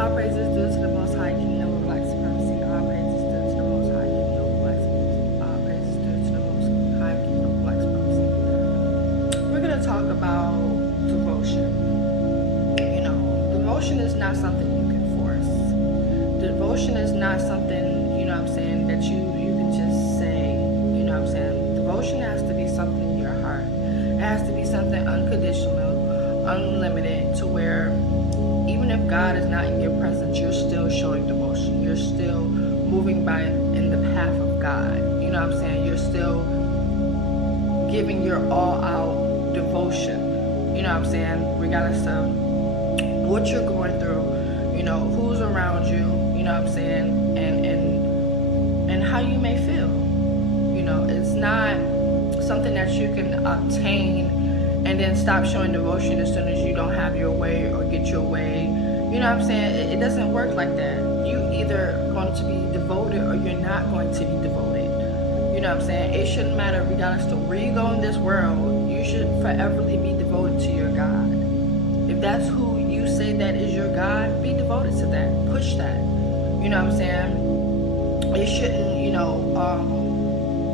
All praises due to the Most High King, Noble Black Supremacy. All praises due to the Most High King, Noble Black Supremacy. All praises due to the Most High King, Noble Black Supremacy. We're going to talk about devotion. You know, devotion is not something you can force. Devotion is not something, you know what I'm saying, that you can just say, you know what I'm saying. Devotion has to be something in your heart. It has to be something unconditional, unlimited, to where even if God is not in your presence, you're still showing devotion. You're still moving by in the path of God. You know what I'm saying? You're still giving your all-out devotion. You know what I'm saying? Regardless of what you're going through, you know, who's around you, you know what I'm saying, and how you may feel. You know, it's not something that you can obtain and then stop showing devotion as soon as you don't have your way or get your way. You know what I'm saying? It doesn't work like that. You either going to be devoted or you're not going to be devoted. You know what I'm saying? It shouldn't matter regardless to where you go in this world. You should foreverly be devoted to your God. If that's who you say that is your God, be devoted to that. Push that. You know what I'm saying? It shouldn't, you know,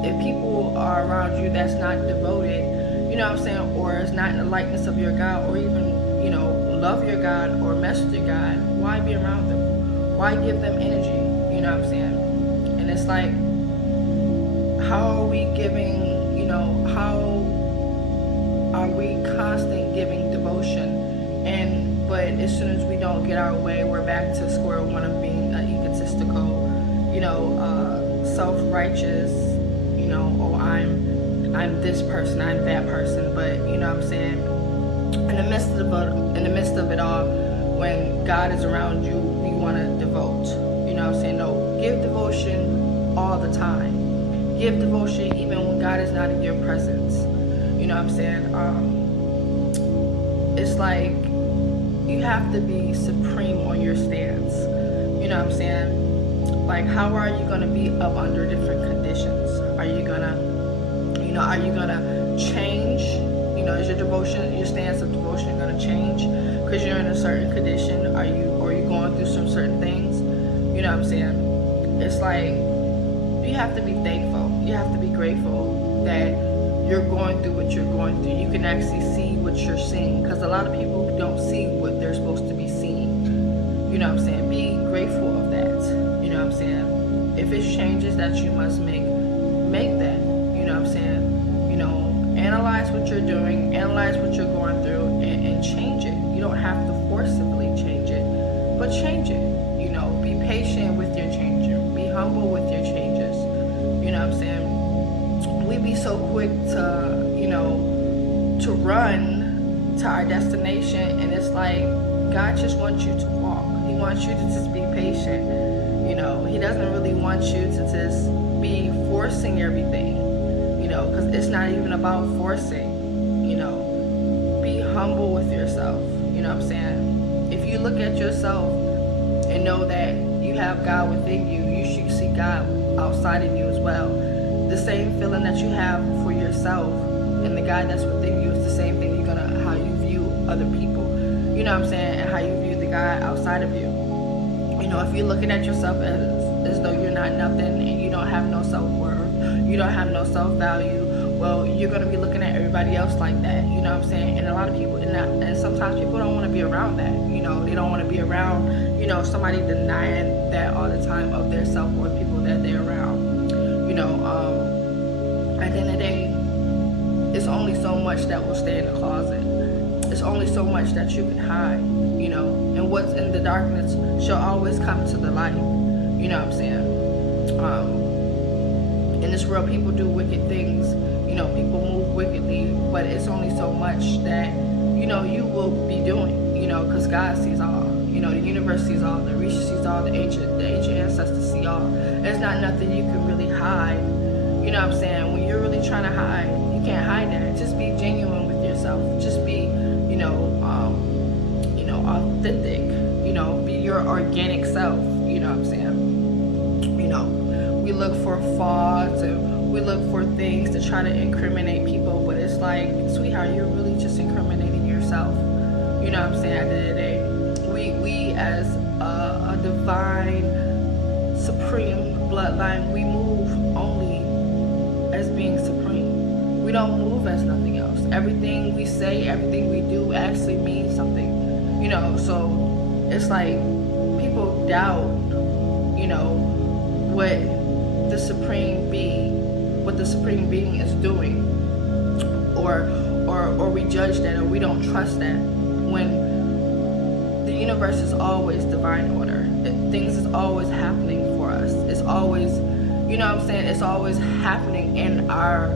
if people are around you that's not devoted, you know what I'm saying, or it's not in the likeness of your God, or even, you know, love your God or mess with your God, why be around them? Why give them energy? You know what I'm saying? And it's like, how are we giving, you know, how are we constant giving devotion? But as soon as we don't get our way, we're back to square one of being egotistical, you know, self-righteous, you know, oh, I'm this person, I'm that person. But you know what I'm saying, in the midst of it all, when God is around you, we want to devote. You know what I'm saying? No, give devotion all the time. Give devotion even when God is not in your presence. You know what I'm saying? It's like you have to be supreme on your stance. You know what I'm saying? Like, how are you gonna be up under different conditions? Are you gonna change? You know, is your devotion, your stance of devotion gonna change because you're in a certain condition? Are you going through some certain things? You know what I'm saying? It's like, you have to be thankful. You have to be grateful that you're going through what you're going through. You can actually see what you're seeing, because a lot of people don't see what they're supposed to be seeing. You know what I'm saying? Be grateful of that. You know what I'm saying? If it's changes that you must make that. You know what I'm saying? You know, analyze what you're doing, analyze what you're going through, and change it. You don't have to forcibly change it, but change it. You know, be patient with your changing. Be humble with your changes. You know what I'm saying? We be so quick to, you know, to run to our destination, and it's like, God just wants you to walk. He wants you to just be patient. You know, he doesn't really want you to just be forcing everything, you know, because it's not even about forcing. You know, be humble with yourself. You know what I'm saying? If you look at yourself and know that you have God within you, you should see God outside of you as well. The same feeling that you have for yourself and the God that's within you is the same thing how you view other people. You know what I'm saying? And how you view the God outside of you. You know, if you're looking at yourself as though you're not nothing and you don't have no self-worth, you don't have no self-value, well, you're going to be looking at everybody else like that. You know what I'm saying? And a lot of people, and sometimes people don't want to be around that. You know, they don't want to be around, you know, somebody denying that all the time of their self-worth, people that they're around. You know, at the end of the day, it's only so much that will stay in the closet. It's only so much that you can hide, you know. And what's in the darkness shall always come to the light. You know what I'm saying? In this world, people do wicked things. You know, people move wickedly, but it's only so much that, you know, you will be doing, you know, because God sees all. You know, the universe sees all, the Risha sees all, the ancient ancestors see all. There's not nothing you can really hide. You know what I'm saying? When you're really trying to hide, you can't hide that. Just be genuine with yourself. Just be, you know, authentic. You know, be your organic self. You know what I'm saying? You know, we look for faults and we look for things to try to incriminate people, but it's like, sweetheart, you're really just incriminating yourself. You know what I'm saying? At the end of the day, we as a divine, supreme bloodline, we move only as being supreme. We don't move as nothing else. Everything we say, everything we do actually means something, you know. So it's like people doubt, you know, what the supreme being is doing, or we judge that, or we don't trust that, when the universe is always divine order. Things is always happening for us. It's always, you know what I'm saying, it's always happening in our,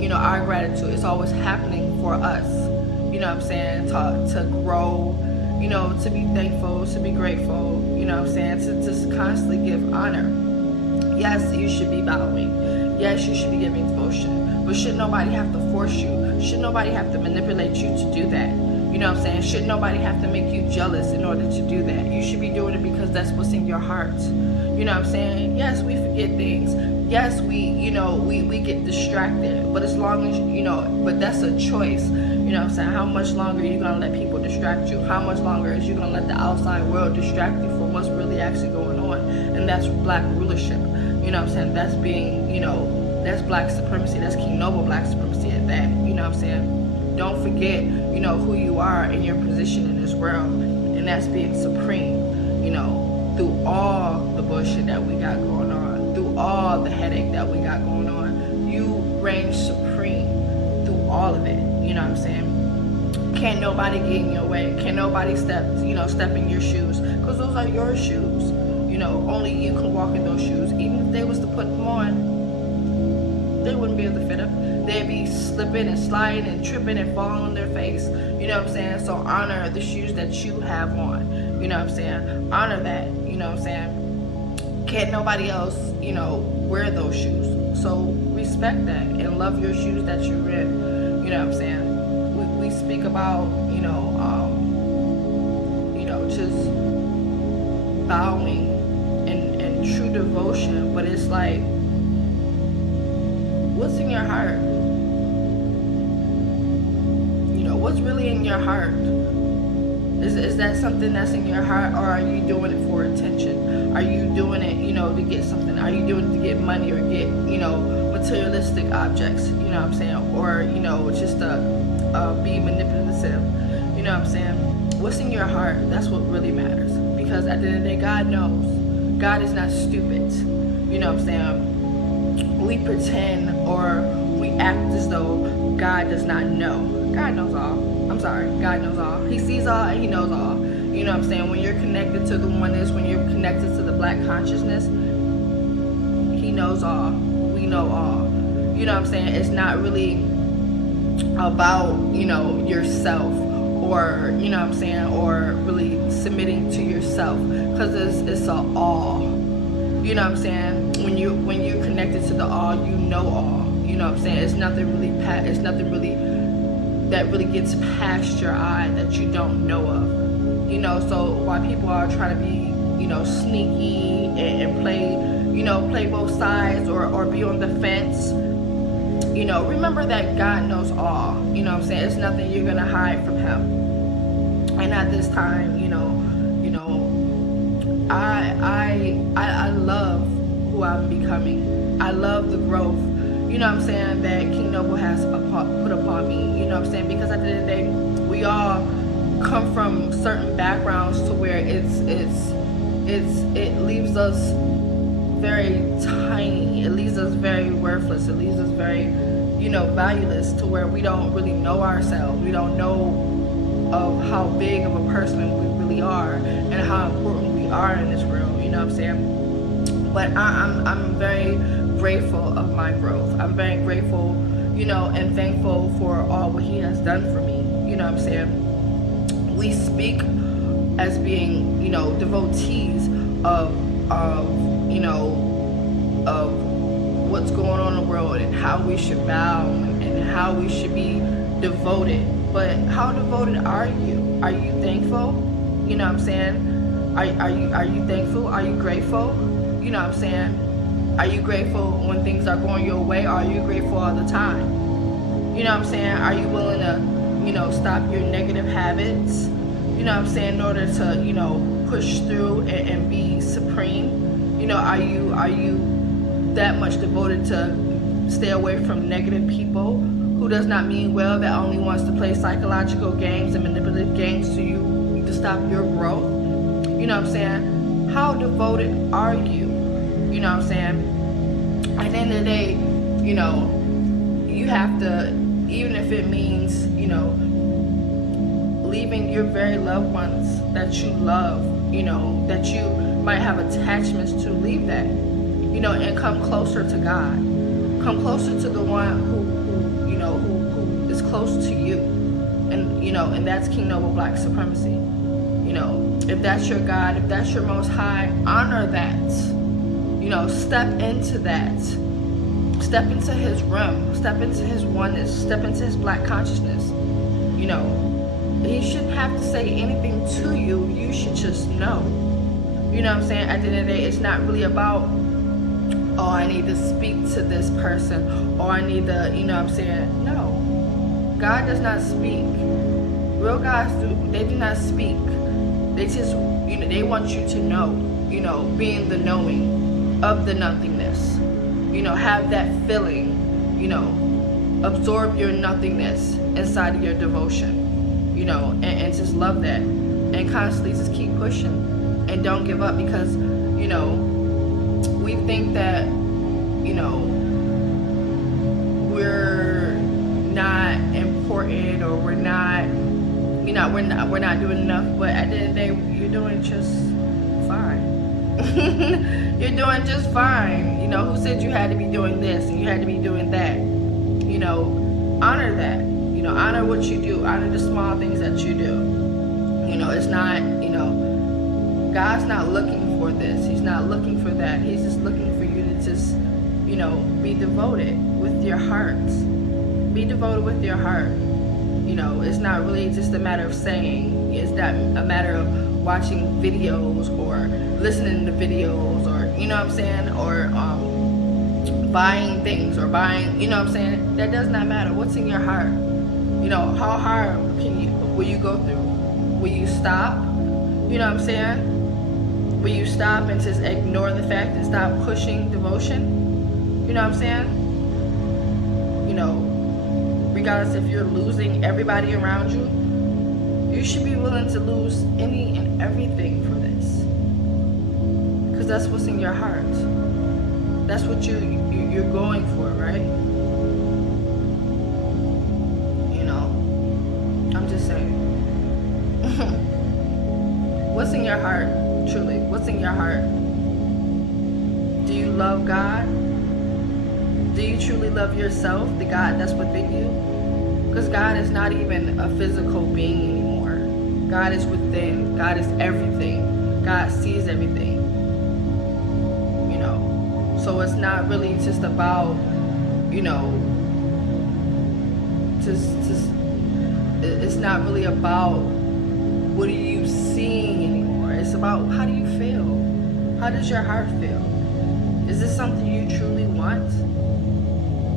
you know, our gratitude. It's always happening for us, you know what I'm saying, to grow, you know, to be thankful, to be grateful, you know what I'm saying, to just constantly give honor. Yes, you should be bowing. Yes, you should be giving devotion. But should nobody have to force you? Should nobody have to manipulate you to do that? You know what I'm saying? Should nobody have to make you jealous in order to do that? You should be doing it because that's what's in your heart. You know what I'm saying? Yes, we forget things. Yes, we get distracted. But as long as, you know, but that's a choice. You know what I'm saying? How much longer are you going to let people distract you? How much longer is you going to let the outside world distract you from what's really actually going on? And that's black rulership. You know what I'm saying? That's being, you know, that's black supremacy. That's King Noble Black Supremacy at that. You know what I'm saying? Don't forget, you know, who you are and your position in this world. And that's being supreme, you know, through all the bullshit that we got going on, through all the headache that we got going on. You reign supreme through all of it. You know what I'm saying? Can't nobody get in your way. Can't nobody step in your shoes. Because those are your shoes. You know, only you can walk in those shoes. Even if they was to put them on, they wouldn't be able to fit them. They'd be slipping and sliding and tripping and falling on their face. You know what I'm saying? So honor the shoes that you have on. You know what I'm saying? Honor that. You know what I'm saying? Can't nobody else, you know, wear those shoes. So respect that and love your shoes that you're in. You know what I'm saying? We speak about, you know, just bowing and true devotion, but it's like, what's in your heart? You know, what's really in your heart? Is that something that's in your heart, or are you doing it for attention? Are you doing it, you know, to get something? Are you doing it to get money or get, you know, materialistic objects? You know what I'm saying? Or, you know, just to be manipulative. You know what I'm saying? What's in your heart? That's what really matters. Because at the end of the day, God knows. God is not stupid. You know what I'm saying? We pretend or we act as though God does not know. God knows all. I'm sorry. God knows all. He sees all and He knows all. You know what I'm saying? When you're connected to the oneness, when you're connected to the black consciousness, He knows all. We know all. You know what I'm saying? It's not really about, you know, yourself, or, you know what I'm saying, or really submitting to yourself, because it's a all. You know what I'm saying? When you're connected to the all, you know all. You know what I'm saying? It's nothing really that really gets past your eye that you don't know of. You know, so while people are trying to be, you know, sneaky and play, you know, play both sides, or be on the fence, you know, remember that God knows all. You know what I'm saying? It's nothing you're gonna hide from Him. And at this time, you know, I love who I'm becoming. I love the growth, you know what I'm saying, that King Noble has put upon me. You know what I'm saying? Because at the end of the day, we all come from certain backgrounds to where it leaves us very tiny. It leaves us very worthless. It leaves us very, you know, valueless, to where we don't really know ourselves. We don't know of how big of a person we really are and how important we are in this world. You know what I'm saying? But I'm very grateful of my growth. I'm very grateful, you know, and thankful for all what He has done for me. You know what I'm saying? We speak as being, you know, devotees of you know, of what's going on in the world and how we should bow and how we should be devoted. But how devoted are you? Are you thankful? You know what I'm saying? Are you thankful? Are you grateful? You know what I'm saying? Are you grateful when things are going your way, or are you grateful all the time? You know what I'm saying? Are you willing to, you know, stop your negative habits? you know what I'm saying, in order to, you know, push through and be supreme? You know, are you that much devoted to stay away from negative people who does not mean well, that only wants to play psychological games and manipulative games to you to stop your growth? You know what I'm saying? How devoted are you? You know what I'm saying? At the end of the day, you know, you have to, even if it means, you know, leaving your very loved ones that you love, you know, that you might have attachments to, leave that, you know, and come closer to God. Come closer to the one who you know, who is close to you. And, you know, and that's King Noble Black Supremacy. You know, if that's your God, if that's your Most High, honor that. You know, step into that. Step into his realm. Step into his oneness. Step into his black consciousness. You know, he shouldn't have to say anything to you. You should just know. You know what I'm saying? At the end of the day, it's not really about, oh, I need to speak to this person, or I need to, you know what I'm saying? No. God does not speak. Real gods they do not speak. They just, you know, they want you to know, you know, being the knowing of the nothingness. You know, have that feeling, you know, absorb your nothingness inside of your devotion, you know, and just love that. And constantly just keep pushing and don't give up, because, you know, we think that, you know, we're not important, or we're not, you know, we're not doing enough. But at the end of the day, you're doing just fine. You're doing just fine. You know, who said you had to be doing this and you had to be doing that? You know, honor that. You know, honor what you do. Honor the small things that you do. You know, it's not, you know, God's not looking for this. He's not looking for that. He's just looking for you to just, you know, be devoted with your heart. Be devoted with your heart. You know, it's not really just a matter of saying. It's not a matter of watching videos or listening to videos, or, you know what I'm saying, or buying things, or buying, you know what I'm saying. That does not matter. What's in your heart? You know, how hard will you go through? Will you stop? You know what I'm saying? Will you stop and just ignore the fact and stop pushing devotion? You know what I'm saying? You know, regardless if you're losing everybody around you, you should be willing to lose any and everything for this. Because that's what's in your heart. That's what you're going for, right? You know, I'm just saying. What's in your heart, truly? What's in your heart? Do you love God? Do you truly love yourself, the God that's within you? Because God is not even a physical being anymore. God is within. God is everything. God sees everything. You know, so it's not really just about, you know, just it's not really about what are you seeing anymore. It's about, how do you feel? How does your heart feel? Is this something you truly want?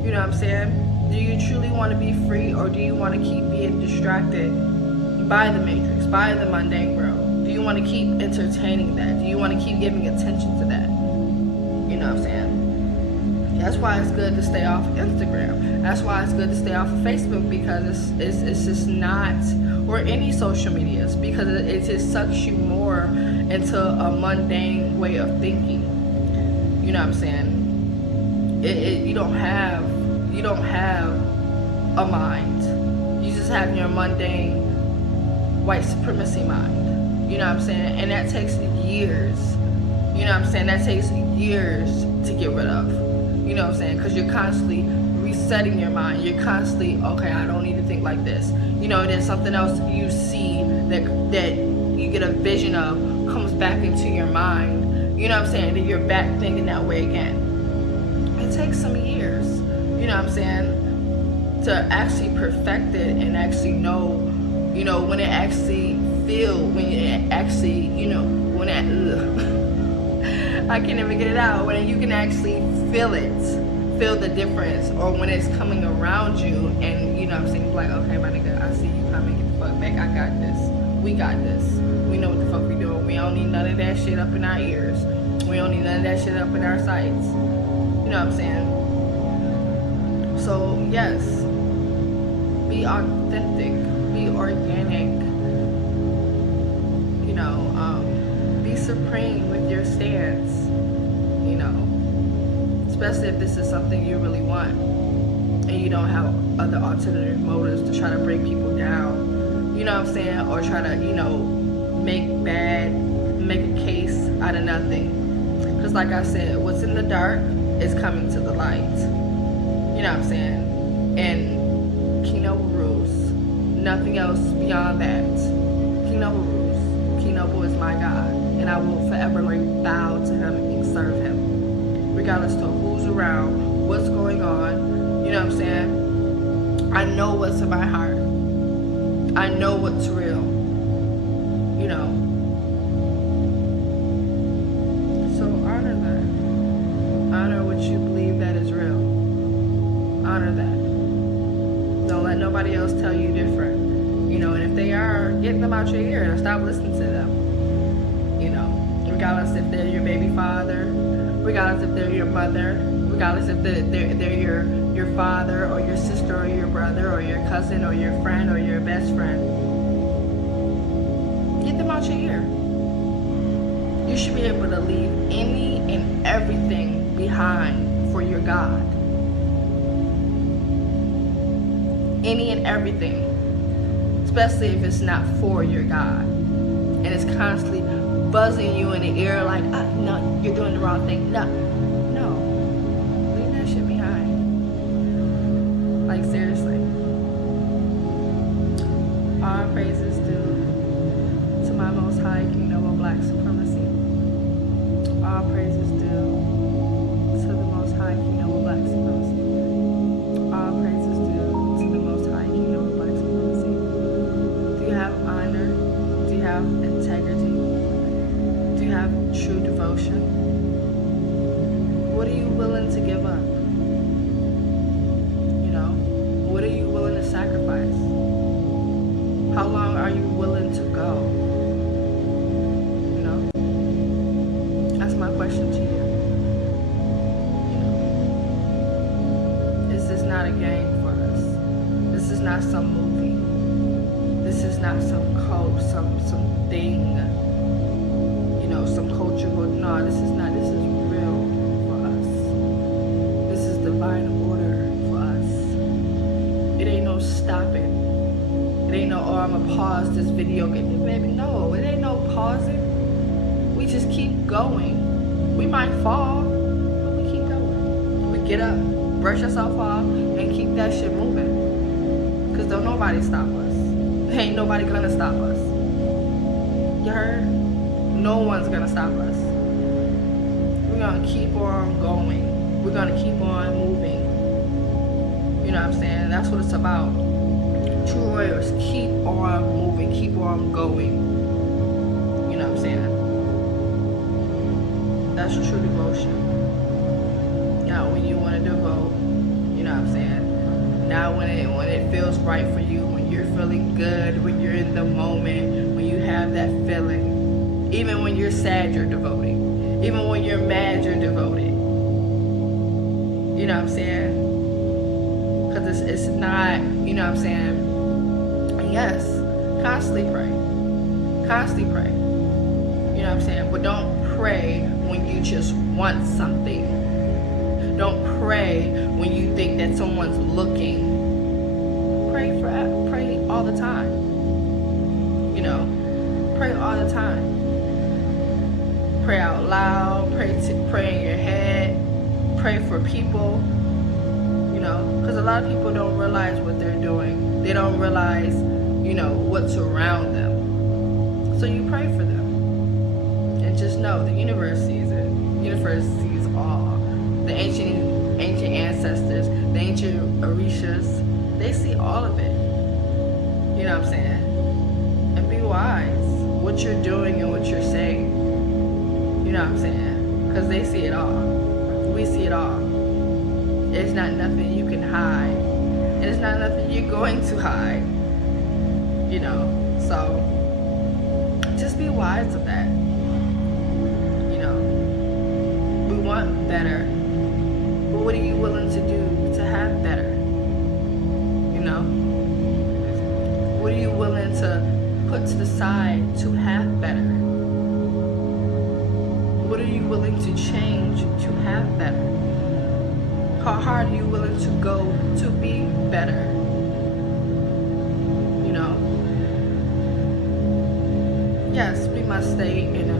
You know what I'm saying? Do you truly want to be free, or do you want to keep being distracted by the matrix, by the mundane world? Do you want to keep entertaining that? Do you want to keep giving attention to that? You know what I'm saying? That's why it's good to stay off of Instagram. That's why it's good to stay off of Facebook, because it's just not, or any social medias, because it just sucks you more into a mundane way of thinking. You know what I'm saying? You don't have a mind. You just have your mundane white supremacy mind. You know what I'm saying? And that takes years. You know what I'm saying? That takes years to get rid of. You know what I'm saying? Because you're constantly resetting your mind. You're constantly, okay, I don't need to think like this. You know, and then something else you see that you get a vision of comes back into your mind. You know what I'm saying? And you're back thinking that way again. It takes some years. You know what I'm saying? To actually perfect it and actually know, you know, when it actually when it actually, you know, when I can't even get it out. When you can actually feel the difference, or when it's coming around you, and, you know what I'm saying, like, okay, my nigga, I see you coming, get the fuck back, I got this. We got this. We know what the fuck we doing. We don't need none of that shit up in our ears. We don't need none of that shit up in our sights. You know what I'm saying? So yes, be authentic, be organic. You know, be supreme with your stance. You know, especially if this is something you really want and you don't have other alternative motives to try to bring people down. You know what I'm saying? Or try to, you know, make a case out of nothing. Because like I said, what's in the dark is coming to the light. You know what I'm saying? And King Noble rules. Nothing else beyond that. King Noble rules. King Noble is my God. And I will forever bow to him and serve him. Regardless of who's around, what's going on. You know what I'm saying? I know what's in my heart. I know what's real. You know. So honor that. Honor what you believe that is real. Honor that. Don't let nobody else tell you different. You know, and if they are, get them out your ear and stop listening to them. You know, regardless if they're your baby father, regardless if they're your mother, regardless if they're your father or your sister or your brother or your cousin or your friend or your best friend. Get them out your ear. You should be able to leave any and everything behind for your God. Any and everything. Especially if it's not for your God. And it's constantly buzzing you in the ear like, no, you're doing the wrong thing. No. Leave that shit behind. Like, seriously. All praises due to my Most High King Noble Black Supremacy. All praises due to the Most High King Noble Black Supremacy. All praises due to the Most High King Noble Black Supremacy. Do you have honor? Do you have integrity? Do you have true devotion? What are you willing to give up? What are you willing to sacrifice? How long are you willing to go? You know? That's my question to you. You know? This is not a game for us. This is not some movie. This is not some code, some thing. You know, some culture. No, this is not. This is real for us. This is divine order. It ain't no stopping. It ain't no, oh, I'm gonna pause this video. Baby, no, it ain't no pausing. We just keep going. We might fall, but we keep going. We get up, brush ourselves off, and keep that shit moving. Because don't nobody stop us. Ain't nobody gonna stop us. You heard? No one's gonna stop us. We're gonna keep on going. We're gonna keep on moving. You know what I'm saying? That's what it's about. True warriors, keep on moving, keep on going. You know what I'm saying? That's true devotion. Not when you want to devote. You know what I'm saying? Not when it feels right for you, when you're feeling good, when you're in the moment, when you have that feeling. Even when you're sad, you're devoting. Even when you're mad, you're devoted. You know what I'm saying? Because it's not, you know what I'm saying? Yes, constantly pray. Constantly pray. You know what I'm saying? But don't pray when you just want something. Don't pray when you think that someone's looking. Pray all the time. You know, pray all the time. Pray out loud. Pray in your head. Pray for people. Because a lot of people don't realize what they're doing. They don't realize, what's around them. So you pray for them. And just know the universe sees it. The universe sees all. The ancient ancestors, the ancient Orishas, they see all of it. You know what I'm saying? And be wise. What you're doing and what you're saying. You know what I'm saying? Because they see it all. We see it all. It's not nothing you can hide. And it's not nothing you're going to hide. So just be wise of that. You know, we want better, but what are you willing to do to have better? You know, what are you willing to put to the side to have better? What are you willing to change to have better? How hard are you willing to go to be better? You know, yes, we must stay in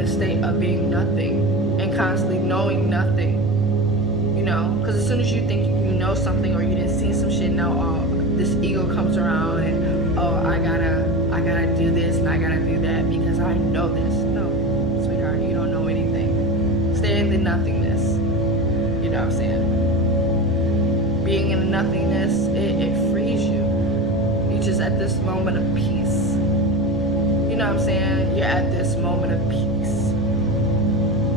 a state of being nothing and constantly knowing nothing. You know, because as soon as you think you know something or you didn't see some shit, now this ego comes around and I gotta do this and I gotta do that because I know this. No, sweetheart, you don't know anything. Stay in the nothingness. You know what I'm saying? Being in the nothingness, it frees you. You're just at this moment of peace. You know what I'm saying? You're at this moment of peace.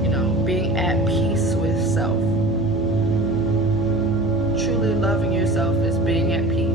You know, being at peace with self. Truly loving yourself is being at peace.